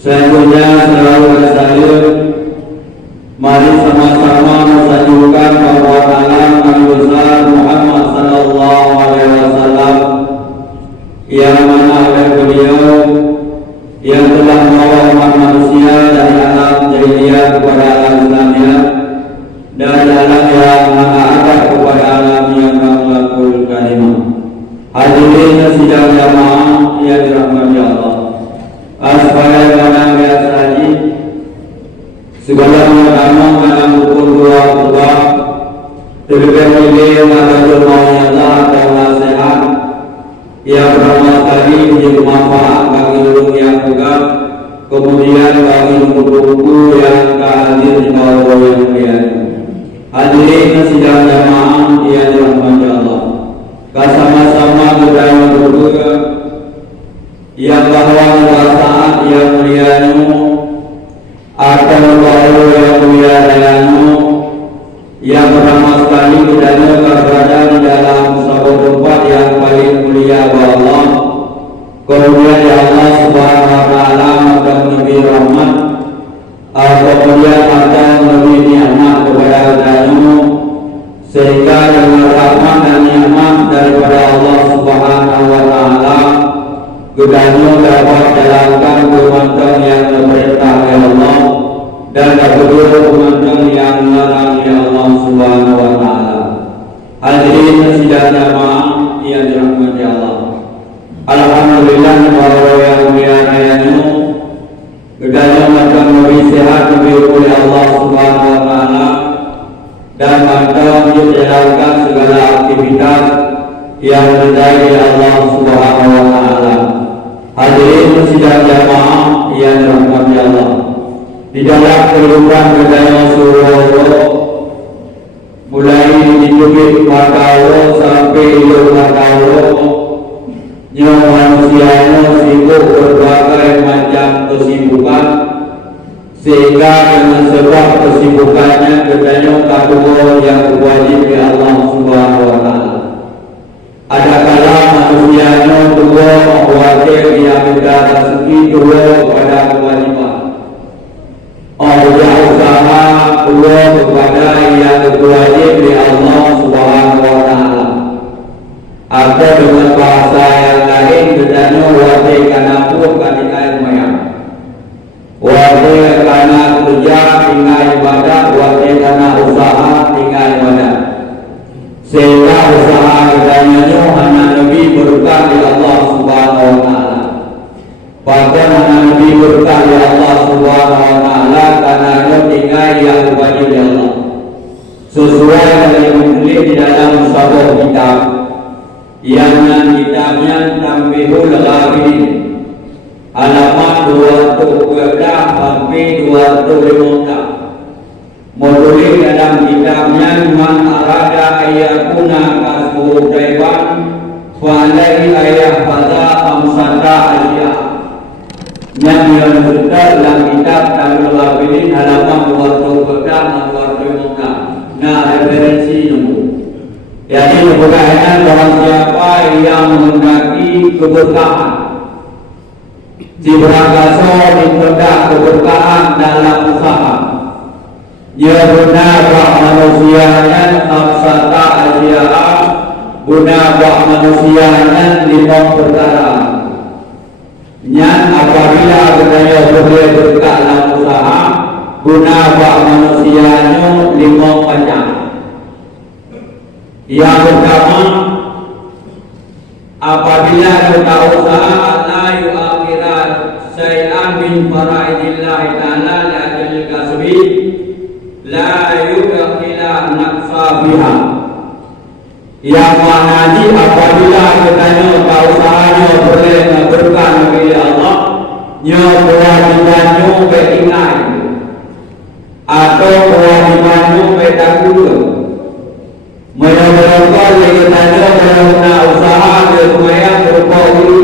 Selanjutnya saudara sekalian, mari sama-sama mensanjungkan bahwa alam Nabi besar Muhammad sallallahu alaihi wasallam yang mana oleh beliau yang telah membawa umat manusia dari alam jahiliyah kepada alam Islamiyah, dari alam yang mana ada kepada alam yang akhlakul karimah. Hadirin sidang jamaah yang dirahmati Allah. Sebagaimana biasa haji, segala pertama dalam rukun dua khutbah, terlebih mengatur maunya Allah dan nasihat yang pertama sekali menjadi manfaat bagi seluruh yang pegang, kemudian bagi buku-buku yang hadir di bawah yang mulia. Hadirin sidang jamaah yang dirahmati Allah, bersama-sama kita berdua yang bahwa saat yang mulia akan baru yang mulia yang pertama sekali kita berada di dalam satu tempat yang paling mulia Allah. Kemudian ya Allah Subhanahu wa taala akan memberi rahmat, kemudian akan memberi nikmat kepada kita sehingga dengan rahmat dan nikmat daripada Allah Subhanahu wa taala kita dapat jalankan kemampuan yang diperintah oleh Allah dan kedua kemampuan yang dilarang oleh Allah Subhanahu wa taala. Hadirin sidang jamaah yang dirahmati Allah. Alhamdulillah bahwa yang mulia rayanya kita akan memberi sehat oleh Allah Subhanahu wa taala dan maka menjalankan segala aktivitas yang diridai Allah Subhanahu wa taala. Hadirin sidang jamaah yang dirahmati Allah, di dalam kehidupan budaya Rasulullah mulai dihidupi matawo sampai hidup matawo, nyawa manusianya sibuk berbagai macam kesibukan, sehingga dengan sebab kesibukannya budaya kedua yang wajib di Allah Subhanahu wa taala. Ada kala manusianya dua wajib yang kita rezeki dua kepada kewajiban. Usaha dua kepada yang wajib di Allah Subhanahu wa taala. Atau dengan bahasa yang lain bedanya wajib karena pun kalian mayang. Wajib karena kerja tinggal ibadah, wajib karena usaha tinggal ibadah. Sehingga usaha kitanya hanya lebih berkah di Allah Subhanahu wa taala. Bahkan hanya lebih berkah di Allah Subhanahu wa taala karena tinggal yang wajib di Allah. Sesuai dengan yang ditulis di dalam sebuah kitab yang kitabnya Tambihul Ghafirin halaman 212 sampai 215. Menulis dalam kitabnya man arada ayakuna kasbu daiwan falai ayah pada amsata asia yang dilansirkan dalam kitab Tambihul Ghafirin halaman 212 dan 215. Nah, referensi nunggu. Jadi keberkahan orang siapa yang menghendaki keberkahan, diberangkaso diperdah keberkahan dalam usaha. Dia benar manusianya samsata asia, benar manusianya 5 perkara. Yang apabila kita boleh berkat dalam usaha, benar manusianya 5 macam. Yang pertama, apabila kita usaha la yu'akhirat syai'an min faraidillah ta'ala li ajli kasbi la yudkhila naqsa biha. Yang mana apabila katanya usahanya boleh berkah kepada Allah, nya kewajibannya betingai atau kewajibannya betakut. Mereka katanya berguna usaha supaya berpoli.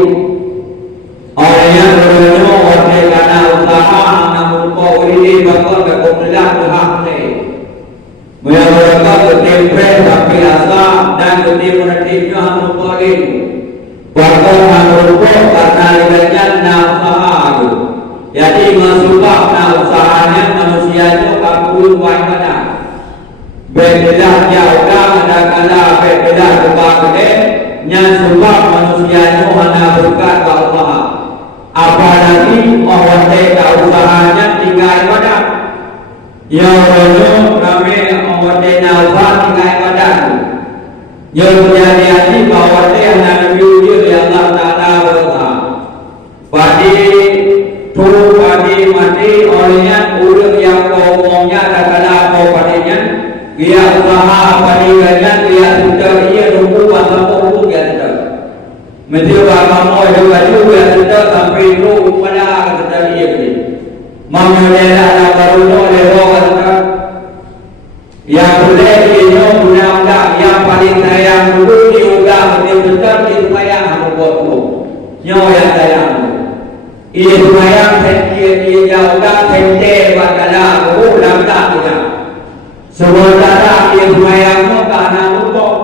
Orang yang berguna oleh karena usaha namun poli bakal berkumpulan hak. Mereka ketimpe tapi asa dan ketimpe menetipnya hamupalin. Bahkan hamupal karena lidahnya usaha. Jadi masubahna usahanya manusia itu kabul wajibana. Belah jauh ada kala belah kebakade yang sebab manusia itu hanya berkat Allah. Apalagi awate usahanya tinggal ibadah. Yang renung kami awate nafas tinggal ibadah. Yang menjadi hati awate hanya nabi ya Allah Taala berkata. Padi turun padi mati olehnya urang yang ngomongnya ada kala kau padinya. Dia usaha padi ganyan dia sudah dia nunggu pasal pokok dia sudah. Mesti kamu ada baju dia sudah sampai itu pada sudah dia ni. Mamanya ada baru oleh orang sudah. Yang boleh dia undang-undang yang paling sayang dulu diundang dia sudah supaya kamu buat tu. Nyawa yang sayang. Ia sayang dia jauhkan sente bakala ulang tak dia. Sementara dia semayang itu karena untuk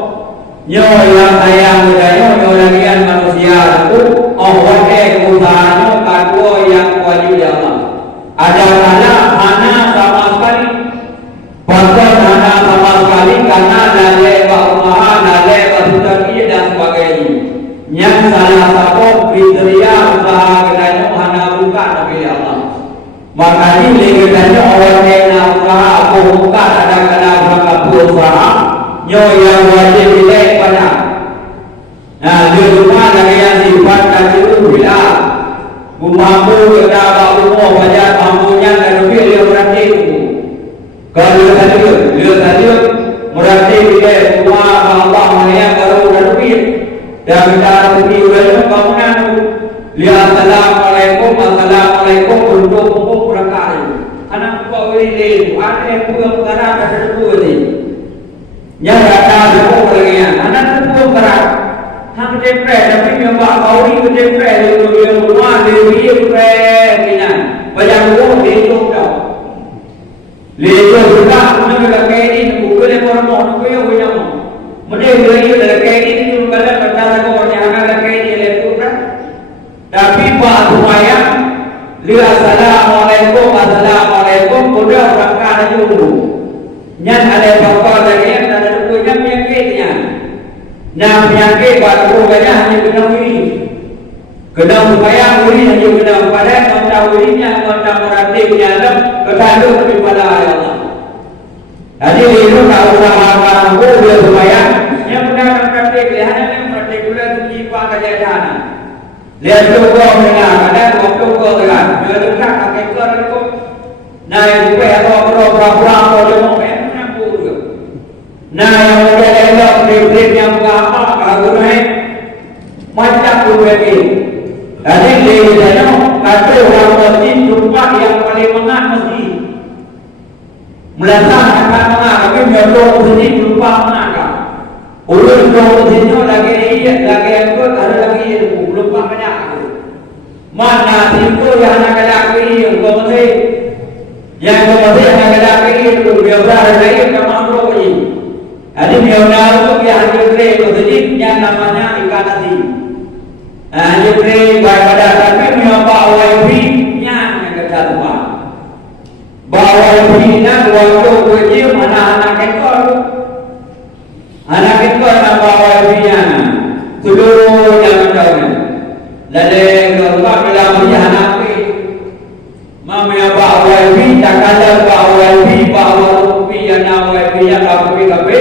nyawa yang sayang nyawa lagian manusia itu Allah usahanya kedua yang wajib Allah. Ada kala hana sama sekali pasal hana sama sekali karena lalai usaha lalai basutaki dan sebagainya. Yang salah satu kriteria usaha kedanya hana bukan Nabi Allah. Makanya legatnya orang yang usaha bukan ada kena usaha nyawa yang wajib dilek pada. Nah, di rumah lagi yang sifat tadi itu bila mampu kita bawa banyak mampunya dan lebih dia berarti itu. Kalau dia tadi berarti dia rumah Allah yang baru dan lebih dan kita lebih udah bangunan lihat assalamualaikum untuk kurang kali. Anak kau ini ada yang pulang kerana ada ni. Yang ada semua lagi anak pulang kerana. Hang jepret tapi memang kau ni jepret dia rumah dia jepret ni. Banyak orang dia tu. Lepas juga nak lagi ni bukan le orang mau kau yang punya mau. Mereka lagi lagi ni tu kalau bertanya kau yang lagi ni le tu kan. Tapi pak rumaya lihat assalamualaikum sudah orang kaya dulu. Yang ada bakal lagi yang ada punya penyakitnya. Nah penyakit baru banyak hanya kena uri. Kena supaya uri hanya kena pada mata urinya mata merati punya alam berkandung daripada Allah. Jadi itu kalau usaha dia supaya yang benar praktik hanya yang praktik pula jiwa kejayaan. Lihat juga dengan ada waktu kau dengan melekat pakai kerana nah yang supaya orang boleh mengampun. Nah yang boleh elok diberi yang apa kalau macam tu lagi. Jadi dia kata orang masjid tempat yang paling mengat masjid. Melaksanakan mengat tapi melok masjid tempat mengat. Ulun masjidnya lagi yang tu ada lagi belum banyak. Mana itu yang nak lagi yang masjid. Yang kemudian yang ada lagi itu biasa lagi memang rohi. Jadi biasa itu yang diberi masjid yang namanya ikan nasi. Diberi pada tapi memang wifi yang kita lupa. Bawa wifi nak waktu kecil mana anak ekor nak bawa wifi yang seluruh yang tahu. Lalu kalau bila punya anak Mamanya bawa wifi, tak ada bawa wifi, bawa rupi yang nak wifi yang kafe,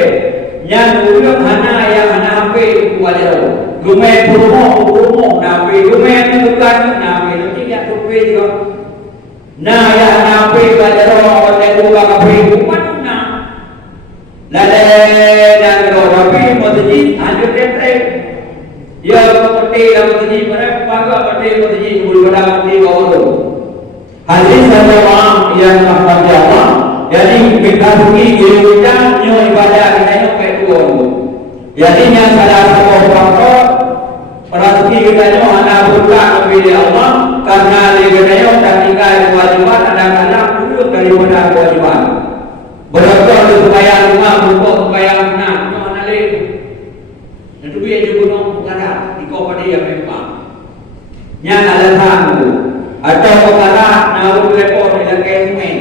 yang dulu hana yang hana hampir kuala. Rumah rumah nabi, rumah itu bukan nabi, nanti yang rupi juga. Nah yang hana hampir kuala orang itu kafe bukan nak. Lalu yang rapi masjid hanya tertib. Dia seperti dalam masjid mereka bangga seperti masjid berbeda masjid baru. Hadis ada orang yang nak jawab. Jadi kita pergi kita nyo ibadah kita nyo kedua. Jadi yang salah satu faktor perhati kita nyo anak berkat kepada Allah karena kita nyo ketika kewajiban ada kala dulu daripada kewajiban. Berdoa supaya rumah berdoa supaya anak nyo anak leh. Nanti dia juga nong perkara di kau pada yang memang. Yang alasan atau perkara namun lepo dengan kemen.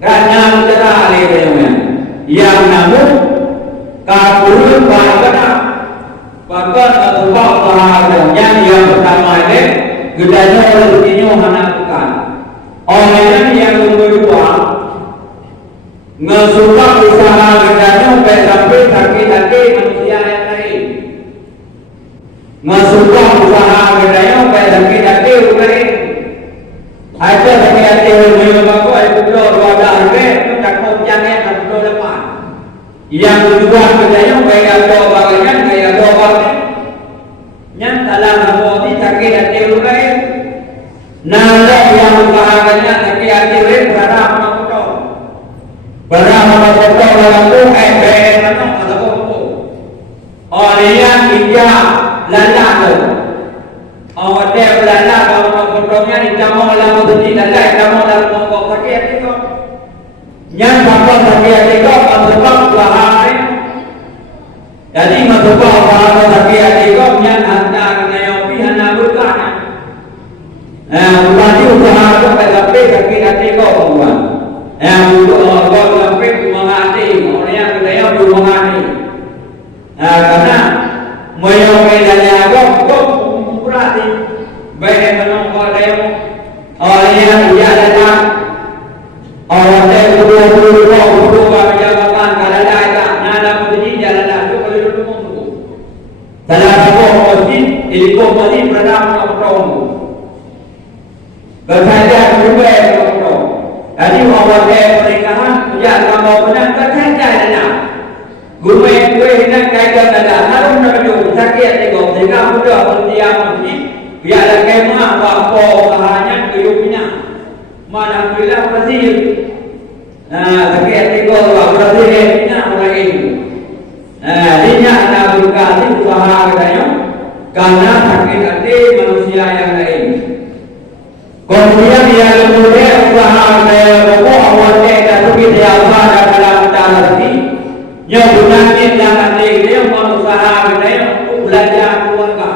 Karena cerah leponya. Yang namun kabur bahkan atau bahagiannya yang pertama ini gedanya rezekinya hanakan. Orang yang kedua ngesuka usaha gedanya sampai sakit-sakit manusia yang lain. Ngesuka usaha gedanya sakit-sakit orang lain. Ada sakit-sakit orang baku ada pulau ada harga tak mau jangan tak pulau depan. Yang kedua gedanya ada bagian ada bagian yang dalam hati sakit-sakit orang lain. Nada yang bahagiannya sakit-sakit orang berada menakutkan. Berada menakutkan dalam tu FBN atau apa? Orang India lala tu. Orang dia lala kalau menakutkannya di tamu dalam budi lala tamu dalam mangkok sakit-sakit tu. Yang sampai sakit-sakit tu masukkan bahagian. Jadi masukkan bahagian sakit-sakit tu yang anda mengayomi anda bukan. Berarti usaha itu sampai sakit-sakit kau bukan. Untuk orang sampai menghati, orang yang kedaya menghati. Karena menyomelnya kau berarti baik menongkol dia orang yang dia datang orang yang kedua jabatan kalau ada nada begini jalan itu boleh duduk munggu. Salah satu masjid ini masjid pertama kaum. Bersaja juga kaum. Jadi orang yang pernikahan punya kamu punya bersaja dana. Guru yang hendak kaitan dana harus menuju sakit ego sehingga mudah berdiam masjid biar kemah apa usahanya hidupnya. Mana bila masjid sakit ego berdiamnya orang itu. Dia ada berkasih usaha katanya karena sakit hati manusia yang lain. Kemudian dia kemudian usaha pokok awalnya tapi dia usaha dalam rezeki. Yang benarnya dalam dia berusaha untuk belajar keluarga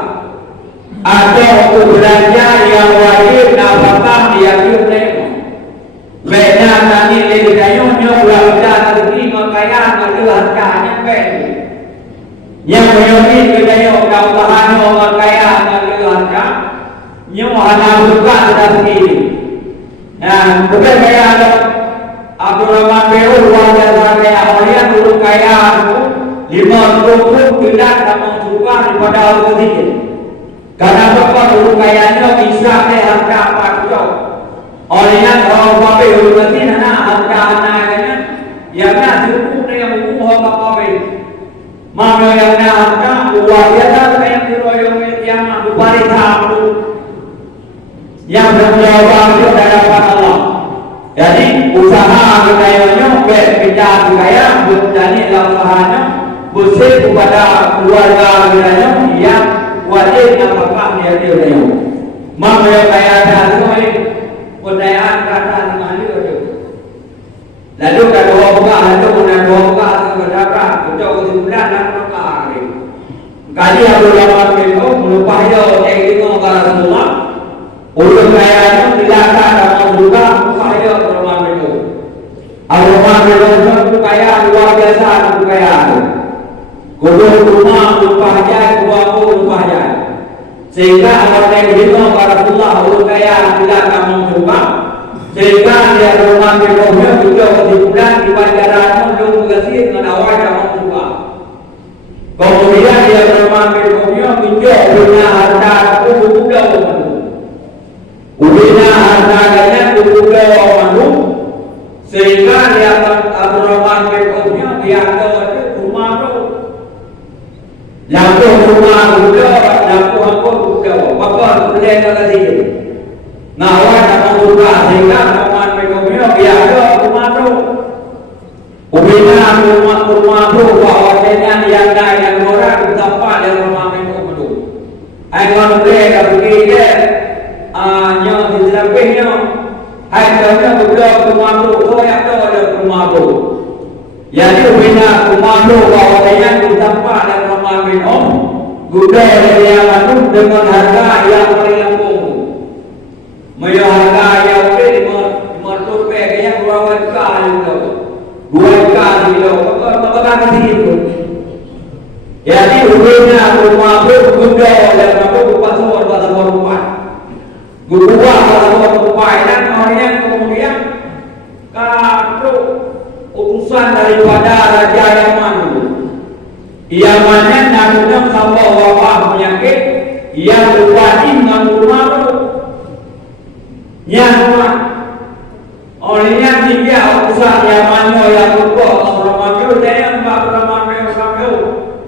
atau untuk belajar yang wajib nafkah dia punya. Beda tadi dia belajar rezeki makanya ada harganya beda. Yang menyokong dia usaha makanya ada harga. Nyo hana buka rezeki. Nah, bukan kaya ada Abdul Rahman Beul warga saya orang dulu kaya aku 50 tidak sama juga daripada rezeki. Karena bapak dulu kayanya bisa harga apa juga. Orang kalau bapak dulu nanti harga anaknya yang nak cukup dengan buku apa mana yang nak harga luar biasa kayak diroyong yang bupari tahu yang berjawab itu hadapan Allah. Jadi usaha kekayanya kita kaya berjani dalam usahanya bersih kepada keluarga kekayanya yang wajib nafkah dia dia. Maka yang kaya itu ini budayaan kata dengan itu. Lalu kedua buka itu kedua buka itu berapa? Untuk kesimpulan dan nafkah. Kali Abdul Rahman itu melupakan itu kalau semua. Untuk kaya itu tidak ada juga kaya Rahman itu. Rahman itu kaya luar biasa kaya. Kedua rumah lupa aja, kedua lupa aja. Sehingga orang yang begitu Rasulullah untuk kaya tidak kamu juga. Sehingga dia Rahman itu juga kesimpulan di pelajaran belum berhasil dengan awal kamu juga. Kemudian dia Rahman itu juga punya harta kuda Ubina harganya kuda mandu sehingga dia Abdul Rahman berikutnya dia ada rumah tu lampu rumah kuda lampu aku kuda bakal kuda lagi nawan sama kuda sehingga Rahman berikutnya dia ada rumah tu Ubina rumah tu bahawanya yang lain yang orang tempat yang Rahman berikutnya ayat mereka begini yang dilebihnya hanya budak kumando yang ada kumando jadi bina kumando bahawanya di tempat dan rumah minum budak yang dengan harga yang paling lembut harga yang Kemudiannya rumah berguna dan apa berpasal rumah. Gua pasal rumah dan orangnya kemudian kalau utusan daripada Raja Yaman dulu. Yamannya nanggung sama wabah penyakit yang berwadi nanggung rumah dulu. Yang rumah orangnya tiga utusan Yamannya yang berbuat orang itu dia empat orang itu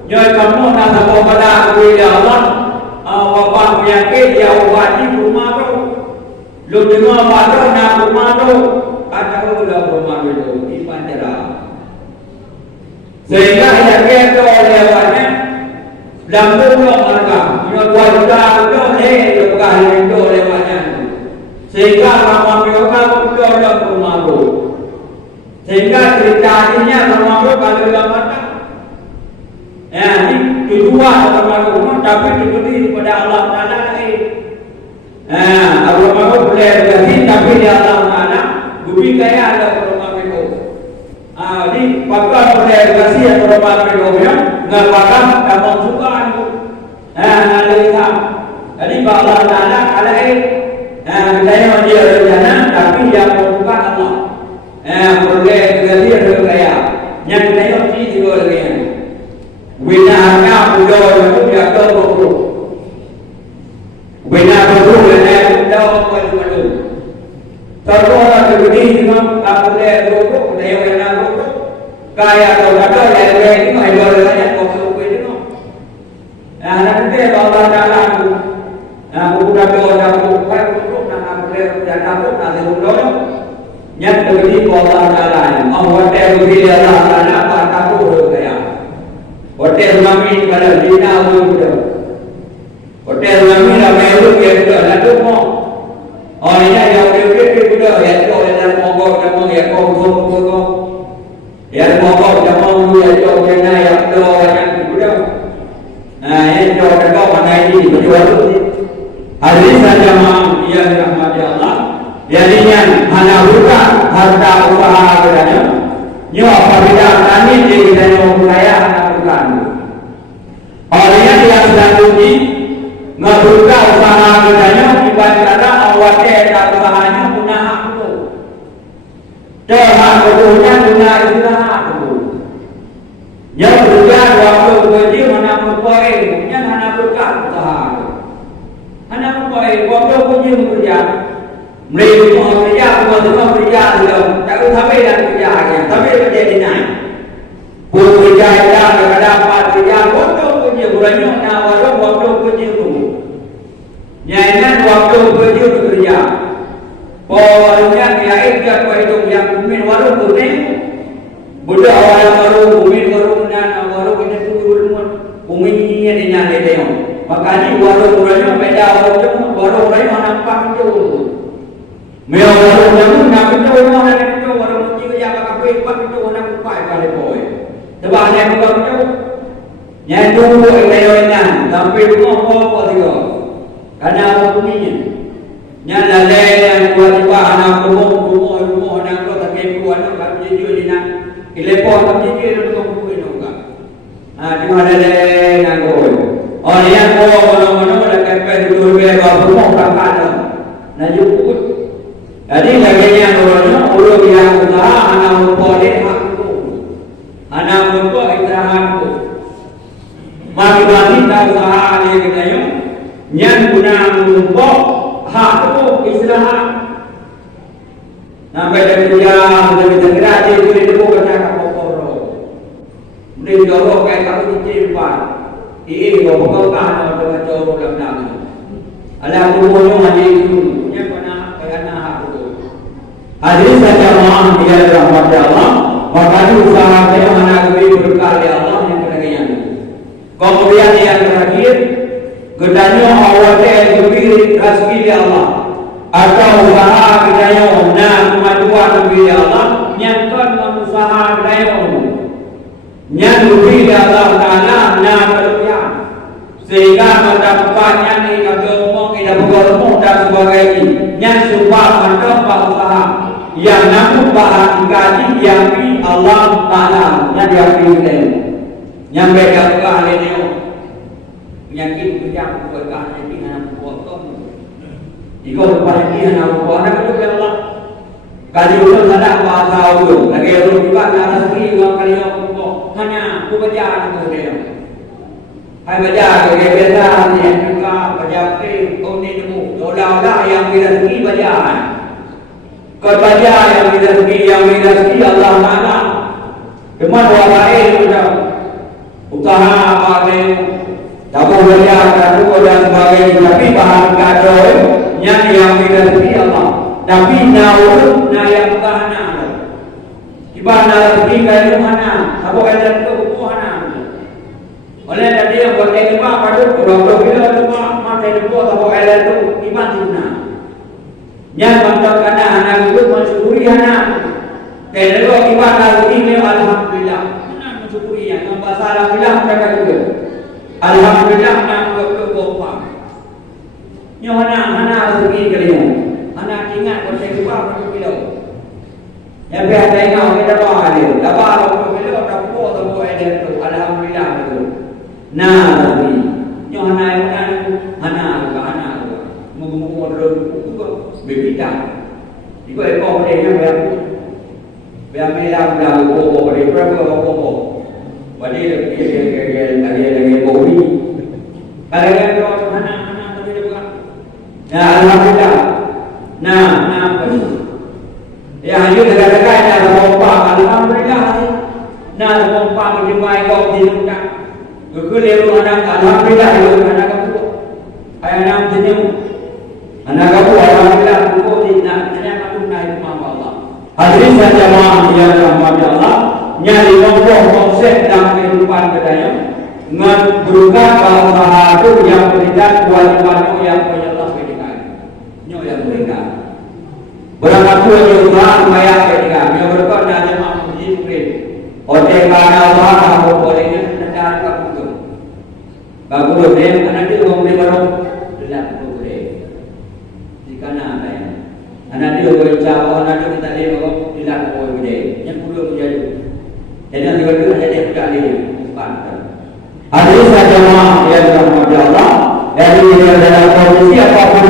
nyai kamu nak sama pada kuih Allah wabah penyakit yang wadi rumah dulu. Lu dengar pada nak rumah dulu. Ada udah rumah itu di Panjara. Sehingga yang kita lewatnya lambung mereka, wajah itu lepas itu lewatnya. Sehingga ramah mereka udah dalam rumah itu. Sehingga ceritanya rumah itu kalau dalam mata. Ya, ini kedua rumah tapi diberi kepada Allah Taala lagi. Rumah itu boleh berarti tapi di Allah Taala. Bumi kaya ada rumah itu. Di pakar boleh kasih ada rumah itu yang ngapakah kamu suka itu. Ada hitam. Jadi Allah Taala ada kita dia rencana tapi yang bukan Allah. Boleh kasih ada kaya. Yang kita sih juga lagi. Winanya udah itu dia tahu. Winanya udah itu. Kalau orang begini memang tak boleh rokok, dia kena rokok. Kaya atau ada yang itu ada orang kau rokok itu. Nanti Allah Taala bukan orang rokok, nak boleh jangan rokok nanti rokok. Yang begini Allah Taala, hotel begini Allah Taala tak boleh kaya. Hotel kami pada dina itu. Hotel kami ramai itu kita lalu mau. Orangnya yang berpikir juga yang tu yang mogok jamu yang kau yang mogok jamu yang tu yang tu yang juga. Yang tu kau mana ini berjual tu. Hari saja mam yang rahmat Allah. Jadinya hanya buka harta usaha kerana. Nyo apabila kami di dalam budaya hanya bukan. Orangnya yang sedang uji ngebuka usaha kerana ibadah awalnya tak usahanya guna hak itu. Jangan kemudian guna istilah hak itu. Yang juga waktu kerja mana mempunyai, yang mana berkat usaha. Mana mempunyai waktu kerja. Mereka kerja, semua kerja dia. Tak sampai dan kerjanya, sampai kerja di naik. Pun kerja yang dapat kerja waktu kerja bulannya waktu kerja itu. Jangan waktu bekerja. Pokoknya dia ikat itu yang kumin warung kumin. Budak orang warung kumin warung dan warung ini tu kumin ini nyari dia. Makanya warung orangnya beda warung lain nampak itu. Mewah warung itu nampak itu mana itu warung kecil yang kakak ikat itu mana kupai kali boy. Sebab yang bukan itu. Yang tu itu sampai rumah apa dia. Karena apa punya? Nyala yang tiba-tiba anak rumah anak tu tak kempu anak tak jujur di nak ilepon tak jujur tu kau ini enggak. Cuma lele yang tu. Orang yang kau mana ada kempen tu berapa rumah kakak tu. Nak jemput. Jadi lagi yang orang yang usaha anak boleh hak tu. Anak boleh istirahat tu. Mari kita usaha ni kita yo. Yang guna untuk hak itu istirahat. Sampai dia kerja, dia kerja itu dia bukan cakap apa-apa. Dia jorok kayak kamu cimpan. Ini kau bukan kan dengan jorok dalam nama. Alah tu boleh mandi itu. Yang kena hak itu. Hadis saja maaf dia rahmat Allah. Maka usaha dia mana lebih berkah Allah yang kedainya. Kemudian yang terakhir. Gedanya awalnya lebih rezeki di Allah atau usaha gedanya nak kemajuan lebih di Allah nyangkan usaha gedanya nyang lebih di Allah Taala nak berlebihan sehingga mendapatnya ni agama kita beragama dan sebagainya nyang subah mendapatkan usaha yang namun bahan gaji yang di Allah Taala yang diambil yang beda juga ini penyakit kejang bukan penyakit anak potong. Ikaw penyakit anak potong itu Allah. Kali itu ada bahasa itu. Lagi itu juga ada rezeki orang kali itu hanya baca itu dia. Hai baca ke biasa ni juga baca ke kau ni dulu. Dola yang rezeki baca. Kau baca yang rezeki Allah Taala. Cuma warai sudah usaha apa yang tahu baca dan sebagainya, tapi bahan kado yang rezeki Allah. Tapi naur yang bahana. Ibarat rezeki kayu mana? Apa kata tu mana? Oleh tadi yang buat ini apa pada orang kita cuma mata itu apa kata tu ibarat mana? Yang bangsa kana anak itu mensyukuri anak. Kalau ibarat rezeki alhamdulillah. Mana mensyukuri yang bahasa alhamdulillah mereka juga. Alhamdulillah nak berdoa. Mana rezeki kalian? Anak ingat kalau kita apa kita. Yang biasa ingat kita doa dia. Dapat apa kita dapat apa ada tu. Alhamdulillah tu. Nah, rezeki. Anak mengumur juga berbeda. Jika ekor mereka biar mereka berapa berapa. Wadi lagi bori. Kalau yang anak tu dia bukan. Nah, alhamdulillah. Nah, ya hanya dekat-dekat ada pompa, alhamdulillah. Nah, pompa menjemai kau di luar. Kekeliru anak, alhamdulillah itu anak kamu. Anak senyum, anak kamu alhamdulillah kau tidak kamu naik mama Allah. Hadirin dan jamaah yang dirahmati Allah, nyari nombor konsep dalam kehidupan kedaya, ngan berusaha bahasa itu yang berikan kewajiban yang Allah berikan. Yang berikan. Berangkat tu yang usaha supaya berikan. Yang berkata dari Muhammad Jibril. Oleh karena Allah kamu bolehnya sedang kamu tu. Kamu boleh anak itu boleh baru tidak boleh. Jika nak ada yang anak itu boleh jawab, anak itu kita lihat baru tidak boleh. Yang perlu menjadi. Jadi yang itu ada yang tidak lihat. Hadis saja yang dirahmati Allah. Jadi dalam kondisi apapun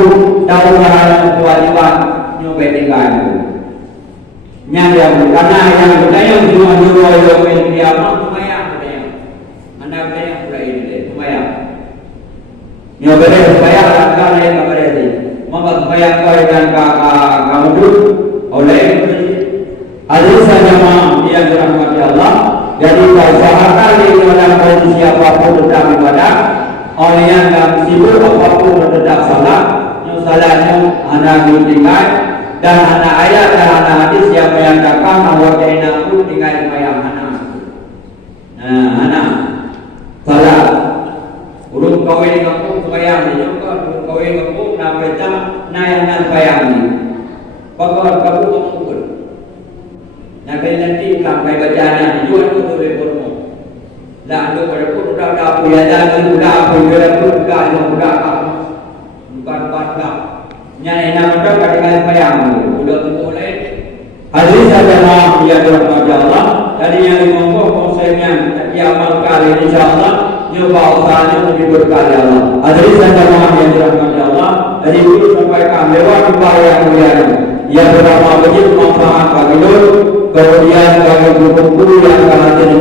dalam hal kewajiban nyobetikan yang karena yang budaya semua yang kiamat lumayan budaya anda budaya budaya ini lumayan nyobetin supaya karena yang kepada ini maka supaya kau dan kakak kamu dulu oleh hadis saja yang dirahmati Allah. Jadi usahakan di dalam kondisi apapun tetap ibadah. Oleh yang dalam sibuk apapun tetap salat. Yang salahnya anak ditinggal dan anak ayat dan anak hadis yang menyatakan bahwa dina pun tinggal mayang anak. Anak salat. Urut kawin kampung bayang ni juga. Urut kawin kampung nak baca nayangan bayang ni. Pakar kampung kampung. Nanti sampai bacanya jual tu boleh bermo. Dah tu pada pun dah punya dah sudah punya sudah sudah bukan pada nyai nama dah kadang bayang sudah boleh. Hadis adalah yang dirahmati Allah. Jadi yang dimongkok konsepnya kiamat kali insyaallah nyoba usahanya lebih berkali Allah. Hadis adalah yang dirahmati Allah. Jadi itu sampaikan lewat upaya yang mulia yang berapa begitu manfaat bagi kemudian bagi guru yang akan jadi